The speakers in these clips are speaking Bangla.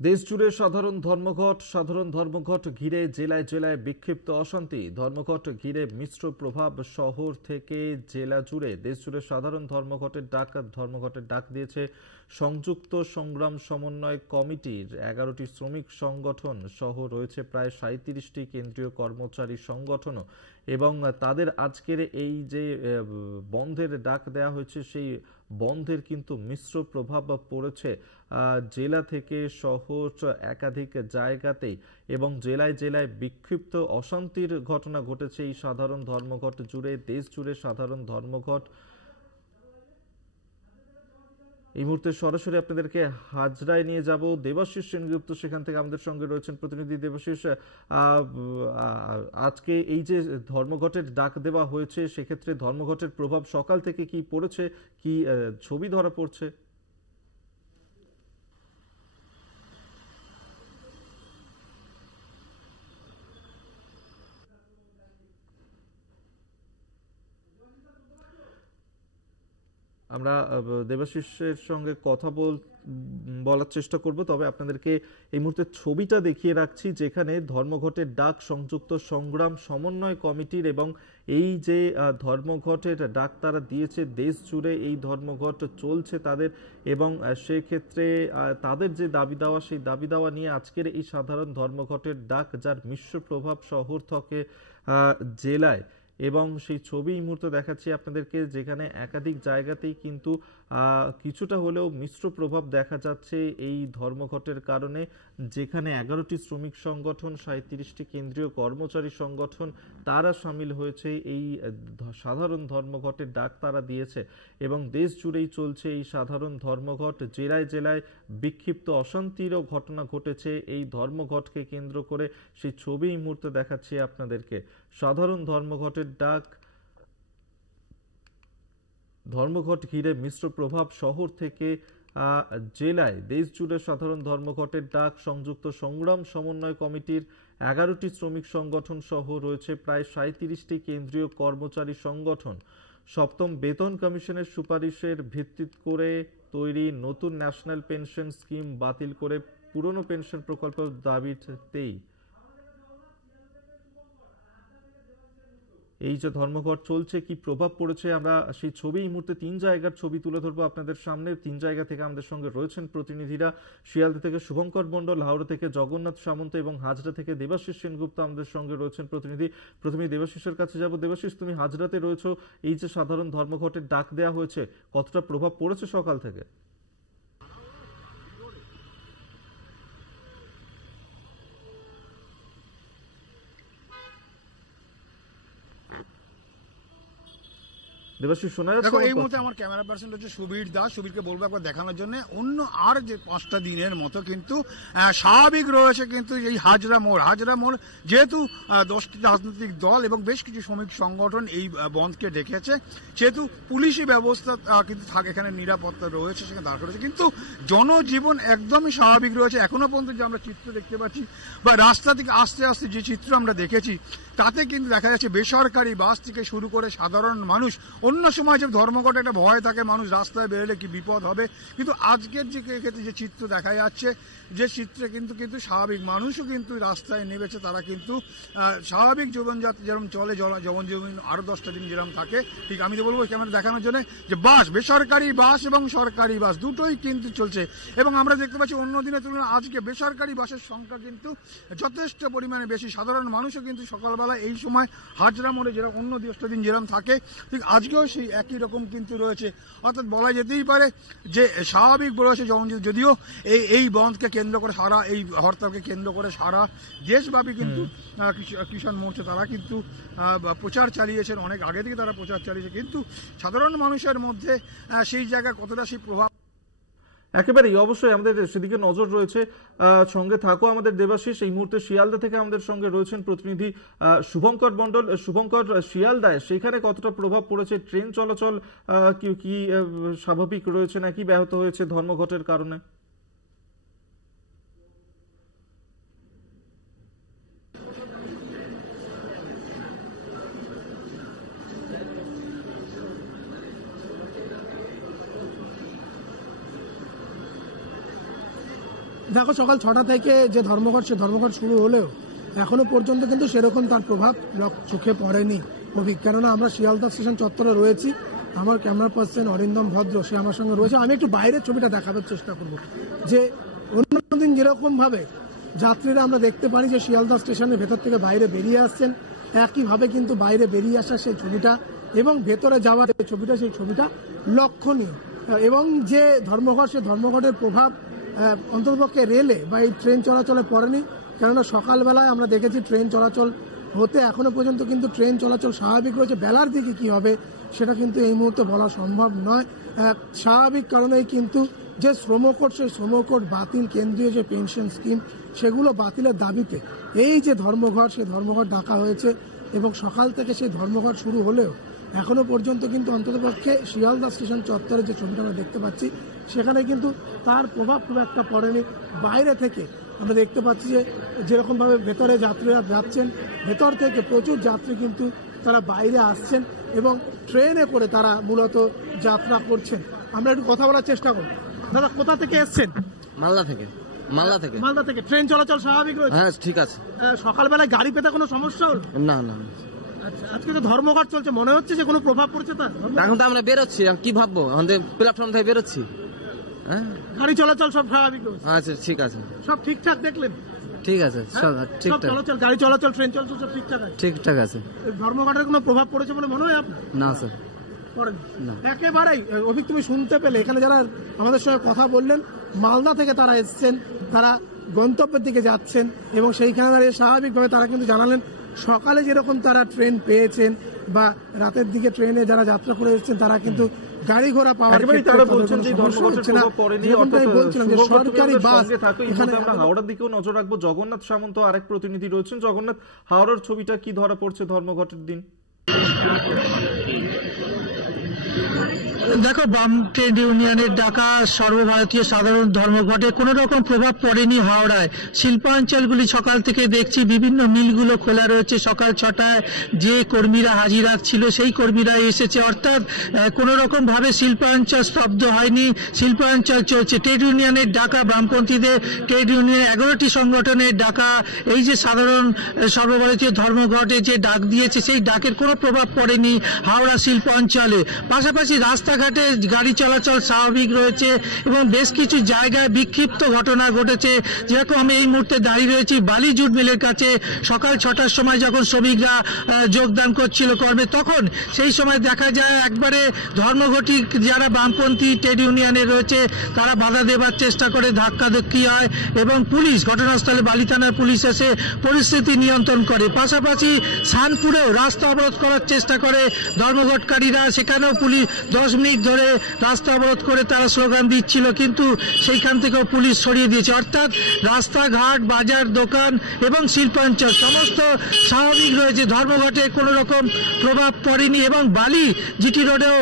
দেশজুড়ে সাধারণ ধর্মঘট ঘিরে জেলায় জেলায় বিক্ষিপ্ত অশান্তি। ধর্মঘট ঘিরে মিশ্র প্রভাব। শহর থেকে জেলা জুড়ে দেশজুড়ে ধর্মঘটের ডাক দিয়েছে সংযুক্ত সংগ্রাম সমন্বয় কমিটির 11টি শ্রমিক সংগঠন সহ রয়েছে প্রায় 37টি কেন্দ্রীয় কর্মচারী সংগঠনও। এবং তাদের আজকের এই যে বন্ধের ডাক দেওয়া হয়েছে, সেই বন্ধের কিন্তু মিশ্র প্রভাব পড়েছে জেলা থেকে শহর একাধিক জায়গাতেই। এবং জেলায় জেলায় বিক্ষিপ্ত অশান্তির ঘটনা ঘটেছে এই সাধারণ ধর্মঘট জুড়ে। দেশ জুড়ে সাধারণ ধর্মঘট। এই মুহূর্তে সরাসরি আপনাদেরকে হাজরায় নিয়ে যাব। দেবাশিস সেনগুপ্ত সেখান থেকে আমাদের সঙ্গে রয়েছেন প্রতিনিধি। দেবাশিস, আজকে এই যে ধর্মঘটের ডাক দেওয়া হয়েছে, সেক্ষেত্রে ধর্মঘটের প্রভাব সকাল থেকে কি পড়েছে, কি ছবি ধরা পড়ছে? আমরা দেবাশিসের সঙ্গে কথা বলার চেষ্টা করব, তবে আপনাদেরকে এই মুহূর্তে ছবিটা দেখিয়ে রাখছি যেখানে ধর্মঘটের ডাক সংযুক্ত সংগ্রাম সমন্বয় কমিটির। এবং এই যে ধর্মঘটের ডাক তারা দিয়েছে, দেশ জুড়ে এই ধর্মঘট চলছে তাদের। এবং সেক্ষেত্রে তাদের যে দাবি দাওয়া, সেই দাবি দাওয়া নিয়ে আজকের এই সাধারণ ধর্মঘটের ডাক, যার মিশ্র প্রভাব শহর থেকে জেলায়। এবং সেই ছবি এই মুহূর্তে দেখাচ্ছি আপনাদেরকে, যেখানে একাধিক জায়গাতেই কিন্তু কিছুটা হলেও মিশ্র প্রভাব দেখা যাচ্ছে এই ধর্মঘটের কারণে। যেখানে 11টি শ্রমিক সংগঠন, 37টি কেন্দ্রীয় কর্মচারী সংগঠন তারা সামিল হয়েছে এই সাধারণ ধর্মঘটের ডাক তারা দিয়েছে। এবং দেশ জুড়েই চলছে এই সাধারণ ধর্মঘট। জেলায় জেলায় বিক্ষিপ্ত অশান্তিরও ঘটনা ঘটেছে এই ধর্মঘটকে কেন্দ্র করে। সেই ছবি এই মুহূর্তে দেখাচ্ছি আপনাদেরকে। সাধারণ ধর্মঘটের ডাক, ধর্মঘট ঘিরে মিশ্র প্রভাব শহর থেকে জেলায়। দেশ জুড়ে সাধারণ ধর্মঘটের ডাক সংযুক্ত সংগ্রাম সমন্বয় কমিটির 11টি শ্রমিক সংগঠন সহ রয়েছে প্রায় 37টি কেন্দ্রীয় কর্মচারী সংগঠন। সপ্তম বেতন কমিশনের সুপারিশের ভিত্তি করে তৈরি নতুন ন্যাশনাল পেনশন স্কিম বাতিল করে পুরনো পেনশন প্রকল্প দাবিতেই এই যে ধর্মঘট চলছে, কি প্রভাব পড়েছে আমরা সেই ছবি এই মুহূর্তে 3 জায়গার ছবি তুলে ধরবো আপনাদের সামনে। 3 জায়গা থেকে আমাদের সঙ্গে রয়েছেন প্রতিনিধিরা। শিয়ালদা থেকে শুভঙ্কর মণ্ডল, হাওড়া থেকে জগন্নাথ সামন্ত এবং হাজরা থেকে দেবাশিস সেনগুপ্ত আমাদের সঙ্গে রয়েছেন প্রতিনিধি। প্রথমে দেবাশিসের কাছে যাব। দেবাশিস, তুমি হাজরাতে রয়েছো। এই যে সাধারণ ধর্মঘটের ডাক দেওয়া হয়েছে, কতটা প্রভাব পড়েছে সকাল থেকে? দেবাশিস, শোনা যাচ্ছে? দেখো, এই মুহূর্তে আমার ক্যামেরা পার্সন হচ্ছে সুবীর দাস। সুবীরকে বলবো একবার দেখানোর জন্য। অন্য আর যে 5টা দিনের মতো কিন্তু স্বাভাবিক রয়েছে কিন্তু এই হাজরা মোড় যেহেতু 10টি রাজনৈতিক দল এবং বেশ কিছু শ্রমিক সংগঠন এই বন্ধকে ডেকেছে, সেহেতু পুলিশি ব্যবস্থা কিন্তু এখানে নিরাপত্তা রয়েছে, সেখানে দাঁড় করেছে। কিন্তু জনজীবন একদমই স্বাভাবিক রয়েছে। এখনো পর্যন্ত যে আমরা চিত্র দেখতে পাচ্ছি বা রাস্তা থেকে আস্তে আস্তে যে চিত্র আমরা দেখেছি, তাতে কিন্তু দেখা যাচ্ছে বেসরকারি বাস থেকে শুরু করে সাধারণ মানুষ। অন্য সময় যে ধর্মঘটে একটা ভয় থাকে, মানুষ রাস্তায় বেরোলে কি বিপদ হবে, কিন্তু আজকের যে ক্ষেত্রে যে চিত্র দেখা যাচ্ছে, যে চিত্রে কিন্তু স্বাভাবিক মানুষও কিন্তু রাস্তায় নেমেছে। তারা কিন্তু স্বাভাবিক জীবনযাত্রা যেরকম চলে, জীবন আরও 10টা দিন যেরকম থাকে, ঠিক আমি তো বলবো ক্যামেরা দেখানোর জন্য যে বাস, বেসরকারি বাস এবং সরকারি বাস দুটোই কিন্তু চলছে। এবং আমরা দেখতে পাচ্ছি অন্য দিনের তুলনায় আজকে বেসরকারি বাসের সংখ্যা কিন্তু যথেষ্ট পরিমাণে বেশি। সাধারণ মানুষও কিন্তু সকালবেলা এই সময় হাজরা মোড়ে যেরকম অন্য 10টা দিন যেরকম থাকে, ঠিক আজকেও সেই একই রকম কিন্তু রয়েছে। অর্থাৎ বলা যেতেই পারে যে স্বাভাবিক রয়েছে। যদিও এই বন্ধকে কেন্দ্র করে, সারা এই হরতালকে কেন্দ্র করে সারা দেশব্যাপী কিন্তু কিষাণ মোর্চা তারা কিন্তু প্রচার চালিয়েছেন, অনেক আগে থেকে তারা প্রচার চালিয়েছে। কিন্তু সাধারণ মানুষের মধ্যে সেই জায়গায় কতটা সেই প্রভাব, একেবারেই অবশ্যই আমাদের সেদিকে নজর রয়েছে। সঙ্গে থাকো আমাদের দেবাশিস। এই মুহূর্তে শিয়ালদা থেকে আমাদের সঙ্গে রয়েছেন প্রতিনিধি শুভঙ্কর মণ্ডল। শুভঙ্কর, শিয়ালদায় সেখানে কতটা প্রভাব পড়েছে? ট্রেন চলাচল কি স্বাভাবিক রয়েছে নাকি ব্যাহত হয়েছে ধর্মঘটের কারণে? দেখো সকাল 6টা থেকে যে ধর্মঘট সে ধর্মঘট শুরু হলেও এখনো পর্যন্ত কিন্তু সেরকম তার প্রভাব চোখে পড়েনি অভিক, কেননা আমরা শিয়ালদা স্টেশন চত্বরে রয়েছি। আমার ক্যামেরা পার্সন অরিন্দম ভদ্র সে আমার সঙ্গে রয়েছে। আমি একটু বাইরের ছবিটা দেখাবার চেষ্টা করব যে অন্যদিন যেরকম ভাবে যাত্রীরা আমরা দেখতে পারি যে শিয়ালদা স্টেশনের ভেতর থেকে বাইরে বেরিয়ে আসছেন, একইভাবে কিন্তু বাইরে বেরিয়ে আসা সেই ছবিটা এবং ভেতরে যাওয়ার ছবিটা সেই ছবিটা লক্ষণীয়। এবং যে ধর্মঘট সে ধর্মঘটের প্রভাব অন্ততপক্ষে রেলে বা এই ট্রেন চলাচলে পড়েনি, কেননা সকালবেলায় আমরা দেখেছি ট্রেন চলাচল হতে এখনো পর্যন্ত কিন্তু ট্রেন চলাচল স্বাভাবিক রয়েছে। বেলার দিকে কি হবে সেটা কিন্তু এই মুহূর্তে বলা সম্ভব নয়। স্বাভাবিক কারণেই কিন্তু যে শ্রমকোড সেই শ্রমকোড বাতিল, কেন্দ্রীয় যে পেনশন স্কিম সেগুলো বাতিলের দাবিতে এই যে ধর্মঘট সেই ধর্মঘট ডাকা হয়েছে এবং সকাল থেকে সেই ধর্মঘট শুরু হলেও এখনো পর্যন্ত কিন্তু অন্ততপক্ষে শিয়ালদা স্টেশন চত্বরে যে ছবিটা আমরা দেখতে পাচ্ছি সেখানে কিন্তু তার প্রভাব খুব একটা পড়েনি। বাইরে থেকে আমরা দেখতে পাচ্ছি যে যেরকমভাবে ভেতরে যাত্রীরা যাচ্ছেন, ভেতর থেকে প্রচুর যাত্রী কিন্তু তারা বাইরে আসছেন এবং ট্রেনে করে তারা মূলত যাত্রা করছেন। আমরা একটু কথা বলার চেষ্টা করব। দাদা কোথা থেকে এসছেন? মালদা থেকে। মালদা থেকে। ট্রেন চলাচল স্বাভাবিক রয়েছে? হ্যাঁ ঠিক আছে। সকালবেলায় গাড়ি পেতে কোনো সমস্যা হলো? না না। আচ্ছা, আজকে তো ধর্মঘট চলছে, মনে হচ্ছে যে কোনো প্রভাব পড়ছে তার? এখন তো আমরা বেরোচ্ছি, কি ভাববো, আমাদের প্ল্যাটফর্ম থেকে বেরোচ্ছি। হ্যাঁ গাড়ি চলাচল সব স্বাভাবিক রয়েছে? আচ্ছা ঠিক আছে, সব ঠিকঠাক দেখলেন? ঠিক আছে, সব সব ঠিকঠাক। চলাচল, গাড়ি চলাচল, ট্রেন চলাচল সব ঠিকঠাক আছে? ঠিকঠাক আছে। ধর্মঘটের কোনো প্রভাব পড়েছে বলে মনে হয় আপনার? না স্যার, পড়েনি না। একেবারেই। অভিক তুমি শুনতে পেলে এখানে যারা আমাদের সঙ্গে কথা বললেন মালদা থেকে তারা এসছেন, তারা গন্তব্যের দিকে যাচ্ছেন এবং সেইখানে দাঁড়িয়ে স্বাভাবিকভাবে তারা কিন্তু জানালেন সকালে যেরকম তারা ট্রেন পেয়েছেন বা রাতের দিকে ট্রেনে যারা যাত্রা করে এসেছেন তারা কিন্তু গাড়ি ঘোড়া পাওয়ার তারা বলছেন যে ধর্মঘটের প্রভাব পড়েনি, অর্থাৎ বলছিলাম যে সরকারি বাস এখানে। আমরা হাওড়ার দিকেও নজর রাখবো। জগন্নাথ সামন্ত আরেক প্রতিনিধি রয়েছেন। জগন্নাথ, হাওড়ার ছবিটা কি ধরা পড়ছে ধর্মঘটের দিন? দেখো, বাম ট্রেড ইউনিয়নের ডাকা সর্বভারতীয় সাধারণ ধর্মঘটে কোনো রকম প্রভাব পড়েনি হাওড়ায়। শিল্পাঞ্চলগুলি সকাল থেকে দেখছি বিভিন্ন মিলগুলো খোলা রয়েছে। সকাল 6টায় যে কর্মীরা হাজিরা ছিল সেই কর্মীরা এসেছে, অর্থাৎ কোনো রকম ভাবে শিল্পাঞ্চল স্তব্ধ হয়নি। শিল্পাঞ্চল চলছে। ট্রেড ইউনিয়নের ডাকা, বামপন্থীদের ট্রেড ইউনিয়ন 11টি সংগঠনের ডাকা এই যে সাধারণ সর্বভারতীয় ধর্মঘটে যে ডাক দিয়েছে সেই ডাকের কোনো প্রভাব পড়েনি হাওড়া শিল্পাঞ্চলে। পাশাপাশি রাস্তাঘাটে গাড়ি চলাচল স্বাভাবিক রয়েছে এবং বেশ কিছু জায়গায় বিক্ষিপ্ত ঘটনা ঘটেছে। যেরকম আমি এই মুহূর্তে দাঁড়িয়ে রয়েছি বালি জুট মিলের কাছে। সকাল 6টার সময় যখন শ্রমিকরা যোগদান করছিল কর্মে, তখন সেই সময় দেখা যায় একবারে ধর্মঘটি যারা বামপন্থী ট্রেড ইউনিয়নে রয়েছে তারা বাধা দেবার চেষ্টা করে, ধাক্কাধাক্কি হয় এবং পুলিশ ঘটনাস্থলে, বালি থানার পুলিশ এসে পরিস্থিতি নিয়ন্ত্রণ করে। পাশাপাশি শানপুরেও রাস্তা অবরোধ করার চেষ্টা করে ধর্মঘটকারীরা, সেখানেও পুলিশ 10 মিনিট ধরে রাস্তা অবরোধ করে তারা স্লোগান দিচ্ছিল, কিন্তু সেইখান থেকেও পুলিশ সরিয়ে দিয়েছে। অর্থাৎ রাস্তাঘাট, বাজার, দোকান এবং শিল্পাঞ্চল সমস্ত স্বাভাবিক রয়েছে। ধর্মঘটে কোনো রকম প্রভাব পড়েনি এবং বালি জিটি রোডেও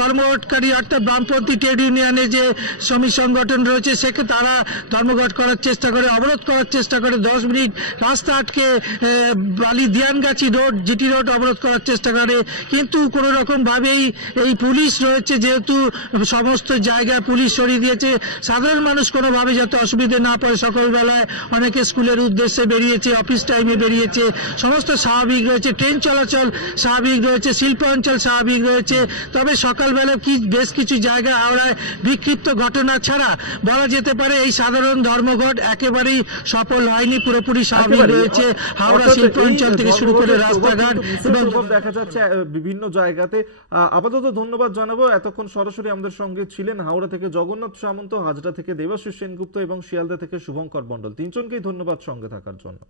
ধর্মঘটকারী অর্থাৎ বামপন্থী ট্রেড ইউনিয়নের যে শ্রমিক সংগঠন রয়েছে সেকে তারা ধর্মঘট করার চেষ্টা করে, অবরোধ করার চেষ্টা করে। 10 মিনিট রাস্তা আটকে বালি দিয়ানগাছি রোড, জিটি রোড অবরোধ করার চেষ্টা করে, কিন্তু কোনো রকম ভাবেই এই পুলিশ রয়েছে, যেহেতু সমস্ত জায়গায় পুলিশ সরিয়ে দিয়েছে, সাধারণ মানুষ কোনোভাবে যাতে অসুবিধে না পড়ে। সকালবেলায় অনেকে স্কুলের উদ্দেশ্যে বেরিয়েছে, অফিস টাইমে বেরিয়েছে, সমস্ত স্বাভাবিক রয়েছে। ট্রেন চলাচল স্বাভাবিক রয়েছে, শিল্পাঞ্চল স্বাভাবিক রয়েছে। তবে সকালবেলা বেশ কিছু জায়গায় হাওড়ায় বিক্ষিপ্ত ঘটনা ছাড়া বলা যেতে পারে এই সাধারণ ধর্মঘট একেবারেই সফল হয়নি, পুরোপুরি স্বাভাবিক রয়েছে হাওড়া শিল্পাঞ্চল থেকে শুরু করে রাস্তাঘাট এবং দেখা যাচ্ছে বিভিন্ন জায়গাতে। আপাতত ধন্যবাদ জানাবো। এতক্ষণ সরাসরি আমাদের সঙ্গে ছিলেন হাওড়া থেকে জগন্নাথ সামন্ত, হাজরা থেকে দেবাশিস সেনগুপ্ত এবং শিয়ালদা থেকে শুভঙ্কর মণ্ডল। তিনজনকেই ধন্যবাদ সঙ্গে থাকার জন্য।